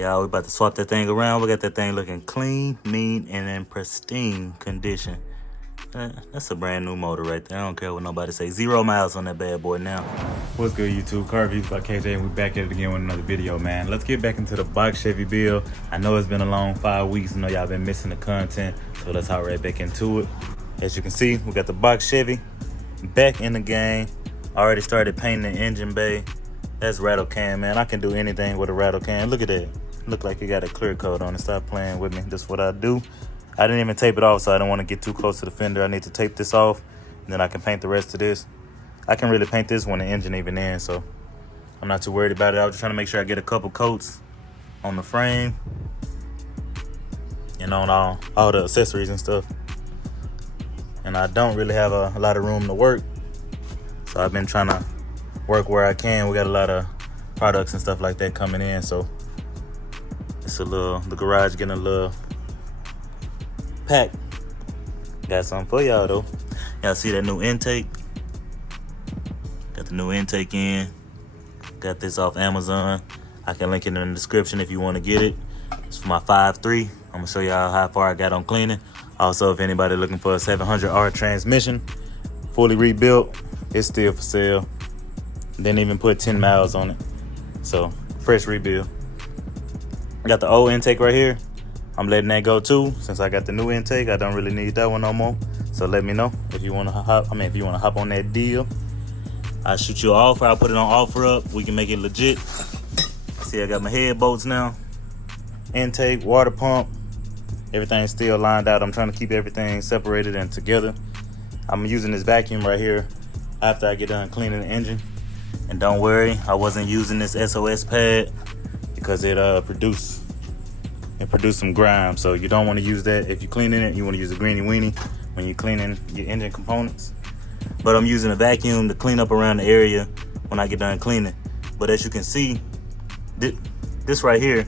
y'all, we about to swap that thing around. We got that thing looking clean, mean, and in pristine condition. That's a brand new motor right there. I don't care what nobody say. 0 miles on that bad boy now. What's good, YouTube? Car Reviews by KJ, and we're back at it again with another video, man. Let's get back into the box Chevy build. I know it's been a long 5 weeks. I know y'all been missing the content, so let's hop right back into it. As you can see, we got the box Chevy back in the game. Already started painting the engine bay. That's rattle can, man. I can do anything with a rattle can. Look at that. Look like it got a clear coat on it. Stop playing with me. That's what I do. I didn't even tape it off, so I don't want to get too close to the fender. I need to tape this off, and then I can paint the rest of this. I can really paint this when the engine even in, so I'm not too worried about it. I was just trying to make sure I get a couple coats on the frame and on all the accessories and stuff. And I don't really have a lot of room to work, so I've been trying to work where I can. We got a lot of products and stuff like that coming in, so it's the garage getting a little packed. Got something for y'all though. Y'all see that new intake? Got the new intake in. Got this off Amazon. I can link it in the description if you want to get it. It's for my 5.3. I'm gonna show y'all how far I got on cleaning. Also, if anybody looking for a 700R transmission, fully rebuilt, it's still for sale. Didn't even put 10 miles on it. So, fresh rebuild. I got the old intake right here. I'm letting that go too. Since I got the new intake, I don't really need that one no more. So let me know if you want to hop. If you want to hop on that deal. I'll shoot you an offer. I'll put it on offer up. We can make it legit. See, I got my head bolts now. Intake, water pump. Everything's still lined out. I'm trying to keep everything separated and together. I'm using this vacuum right here after I get done cleaning the engine. And don't worry, I wasn't using this SOS pad because it produced some grime. So you don't want to use that. If you're cleaning it, you want to use a greenie weenie when you're cleaning your engine components. But I'm using a vacuum to clean up around the area when I get done cleaning. But as you can see, this right here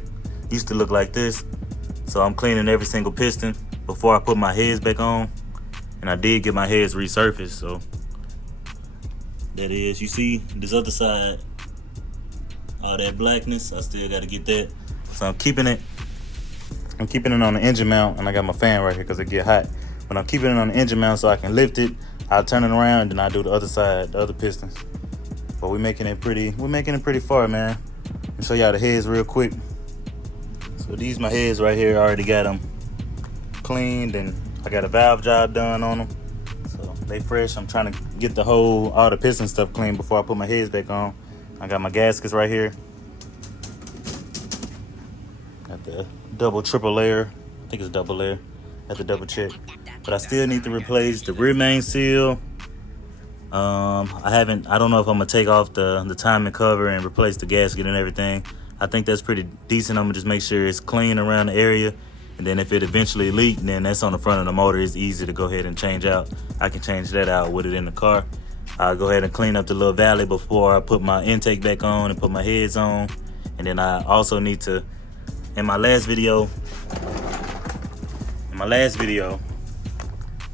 used to look like this. So I'm cleaning every single piston before I put my heads back on. And I did get my heads resurfaced, so that is, you see this other side, all that blackness, I still got to get that. So I'm keeping it on the engine mount, and I got my fan right here because it get hot. But I'm keeping it on the engine mount so I can lift it. I'll turn it around, and I'll do the other side, the other pistons. But we're making it pretty far, man. Let me show y'all the heads real quick. So these my heads right here. I already got them cleaned, and I got a valve job done on them. So they fresh. I'm trying to get all the piston stuff clean before I put my heads back on. I got my gaskets right here. Got the double, triple layer. I think it's double layer. Have to double check. But I still need to replace the rear main seal. I don't know if I'm gonna take off the timing cover and replace the gasket and everything. I think that's pretty decent. I'm gonna just make sure it's clean around the area. And then if it eventually leaks, then that's on the front of the motor. It's easy to go ahead and change out. I can change that out with it in the car. I'll go ahead and clean up the little valley before I put my intake back on and put my heads on. And then I also need to, in my last video,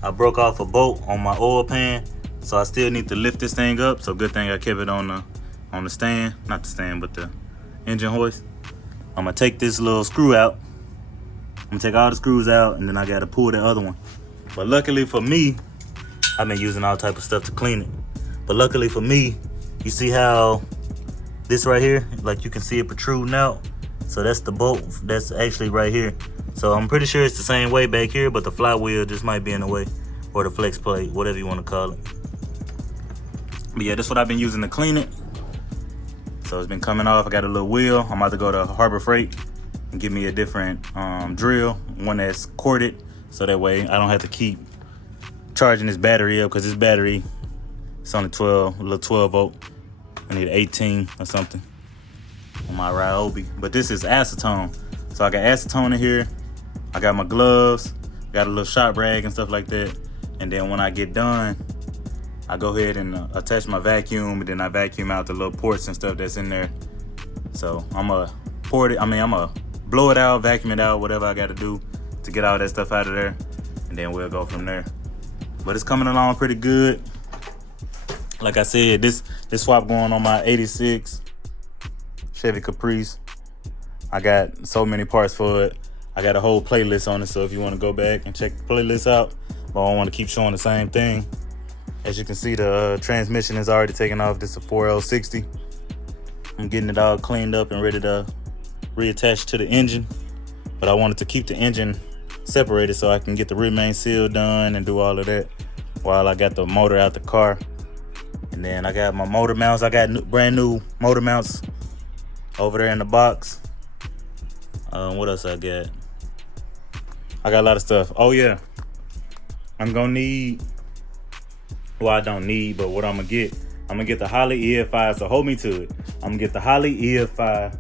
I broke off a bolt on my oil pan. So I still need to lift this thing up. So good thing I kept it on the stand, not the stand, but the engine hoist. I'm gonna take this little screw out. I'm gonna take all the screws out, and then I gotta pull the other one. But luckily for me, I've been using all type of stuff to clean it. But luckily for me, you see how this right here, like you can see it protruding out. So that's the bolt that's actually right here. So I'm pretty sure it's the same way back here, but the flywheel just might be in the way, or the flex plate, whatever you want to call it. But yeah, that's what I've been using to clean it. So it's been coming off. I got a little wheel. I'm about to go to Harbor Freight and give me a different drill, one that's corded, so that way I don't have to keep charging this battery up, because this battery, it's only a little 12 volt. I need 18 or something on my Ryobi. But this is acetone. So I got acetone in here. I got my gloves, got a little shop rag and stuff like that. And then when I get done, I go ahead and attach my vacuum, and then I vacuum out the little ports and stuff that's in there. So I'm gonna blow it out, vacuum it out, whatever I gotta do to get all that stuff out of there. And then we'll go from there. But it's coming along pretty good. Like I said, this swap going on my 86 Chevy Caprice. I got so many parts for it. I got a whole playlist on it, so if you want to go back and check the playlist out, but I don't want to keep showing the same thing. As you can see, the transmission is already taken off. This is a 4L60. I'm getting it all cleaned up and ready to reattach to the engine, but I wanted to keep the engine separated so I can get the rear main seal done and do all of that while I got the motor out the car. And then I got my motor mounts. I got brand new motor mounts over there in the box. What else I got? I got a lot of stuff. Oh yeah, I'm gonna need, well, I don't need, but what I'm gonna get the Holley EF5, so hold me to it. I'm gonna get the Holley EF5,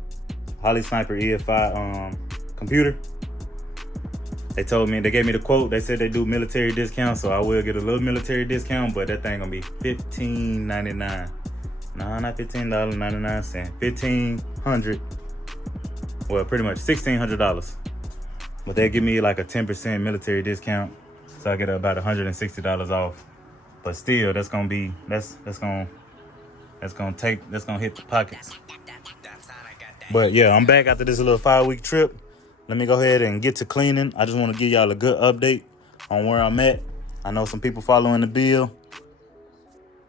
Holley Sniper EF5 computer. They told me, they gave me the quote, they said they do military discount, so I will get a little military discount, but that thing gonna be $15.99. No, not $15.99, $1,500. Well, pretty much $1,600. But they give me like a 10% military discount, so I get about $160 off. But still, that's gonna hit the pockets. But yeah, I'm back after this little 5-week trip. Let me go ahead and get to cleaning. I just want to give y'all a good update on where I'm at. I know some people following the bill,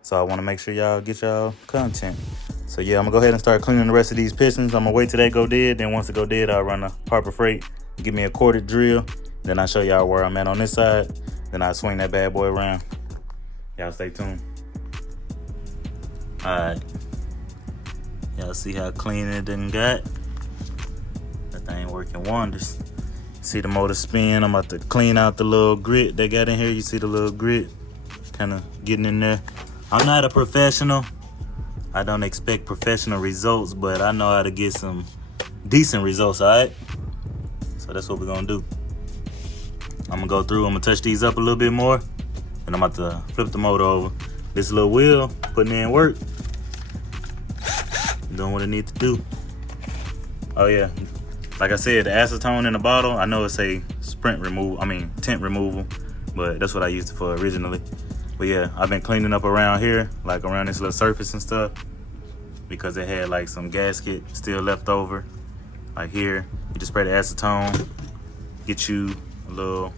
so I want to make sure y'all get y'all content. So yeah, I'm gonna go ahead and start cleaning the rest of these pistons. I'm gonna wait till they go dead. Then once it go dead, I'll run a Harbor Freight, give me a corded drill. Then I'll show y'all where I'm at on this side. Then I'll swing that bad boy around. Y'all stay tuned. Alright. Y'all see how clean it done got? That thing working wonders. See the motor spin. I'm about to clean out the little grit they got in here. You see the little grit kind of getting in there. I'm not a professional. I don't expect professional results, but I know how to get some decent results, alright? So that's what we're gonna do. I'm gonna go through, I'm gonna touch these up a little bit more, and I'm about to flip the motor over. This little wheel, putting in work, doing what it needs to do. Oh yeah, like I said, the acetone in the bottle, I know it's a tint removal, but that's what I used it for originally. But yeah, I've been cleaning up around here, like around this little surface and stuff, because it had like some gasket still left over. Like here, you just spray the acetone, get you a little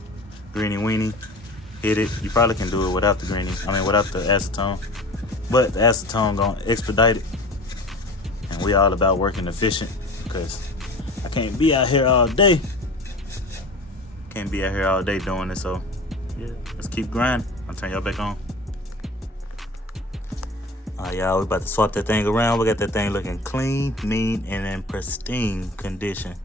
greeny weenie, hit it. You probably can do it without the without the acetone, but the acetone gonna expedite it. And we all about working efficient, because I can't be out here all day. Can't be out here all day doing this, so yeah, let's keep grinding. I'll turn y'all back on. Alright, y'all, we about to swap that thing around. We got that thing looking clean, mean, and in pristine condition.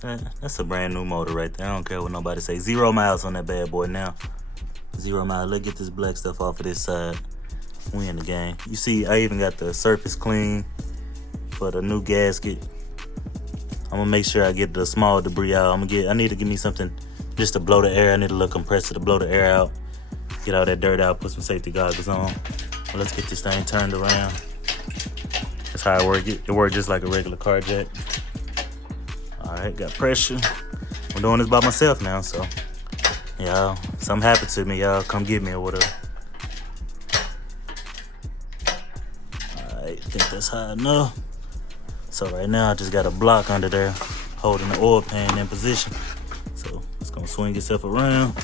That's a brand new motor right there. I don't care what nobody say. 0 miles on that bad boy now. 0 miles. Let's get this black stuff off of this side. We in the game. You see, I even got the surface clean for the new gasket. I'm gonna make sure I get the small debris out. I need to give me something just to blow the air. I need a little compressor to blow the air out. Get all that dirt out, put some safety goggles on. But let's get this thing turned around. That's how it works. It works just like a regular car jack. All right, got pressure. I'm doing this by myself now, so y'all, something happened to me, y'all come get me or whatever. All right, I think that's high enough. So right now I just got a block under there holding the oil pan in position. So it's gonna swing itself around.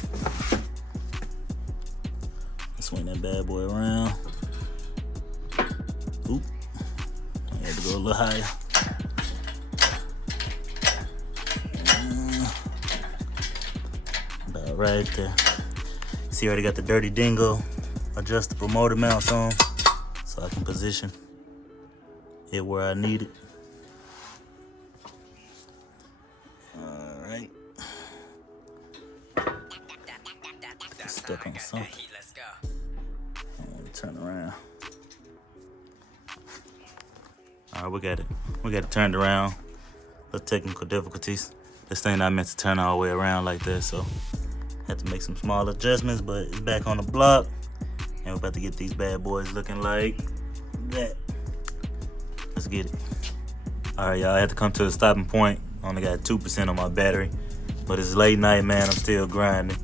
Swing that bad boy around. Oop, I had to go a little higher. About right there. See, I already got the dirty dingo adjustable motor mounts on, so I can position it where I need it. All right. Stuck on something. Turn around. All right, we got it. We got it turned around. The technical difficulties. This thing not meant to turn all the way around like that, so had to make some small adjustments, but it's back on the block. And we're about to get these bad boys looking like that. Let's get it. All right, y'all, I had to come to a stopping point. Only got 2% on my battery, but it's late night, man. I'm still grinding.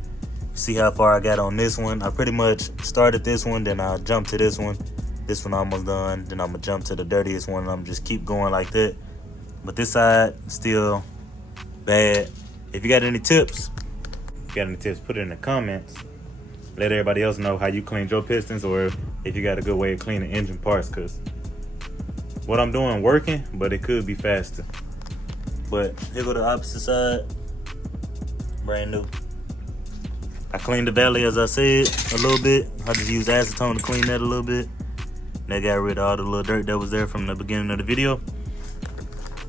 See how far I got on this one. I pretty much started this one, then I jumped to this one. This one almost done. Then I'm gonna jump to the dirtiest one, and I'm just keep going like that. But this side still bad. If you got any tips, put it in the comments. Let everybody else know how you cleaned your pistons, or if you got a good way of cleaning engine parts, because what I'm doing working, but it could be faster. but here go the opposite side. Brand new. I cleaned the valley, as I said, a little bit. I just used acetone to clean that a little bit. That got rid of all the little dirt that was there from the beginning of the video.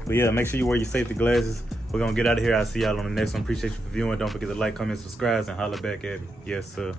But yeah, make sure you wear your safety glasses. We're gonna get out of here. I'll see y'all on the next one. Appreciate you for viewing. Don't forget to like, comment, subscribe, and holler back at me. Yes, sir.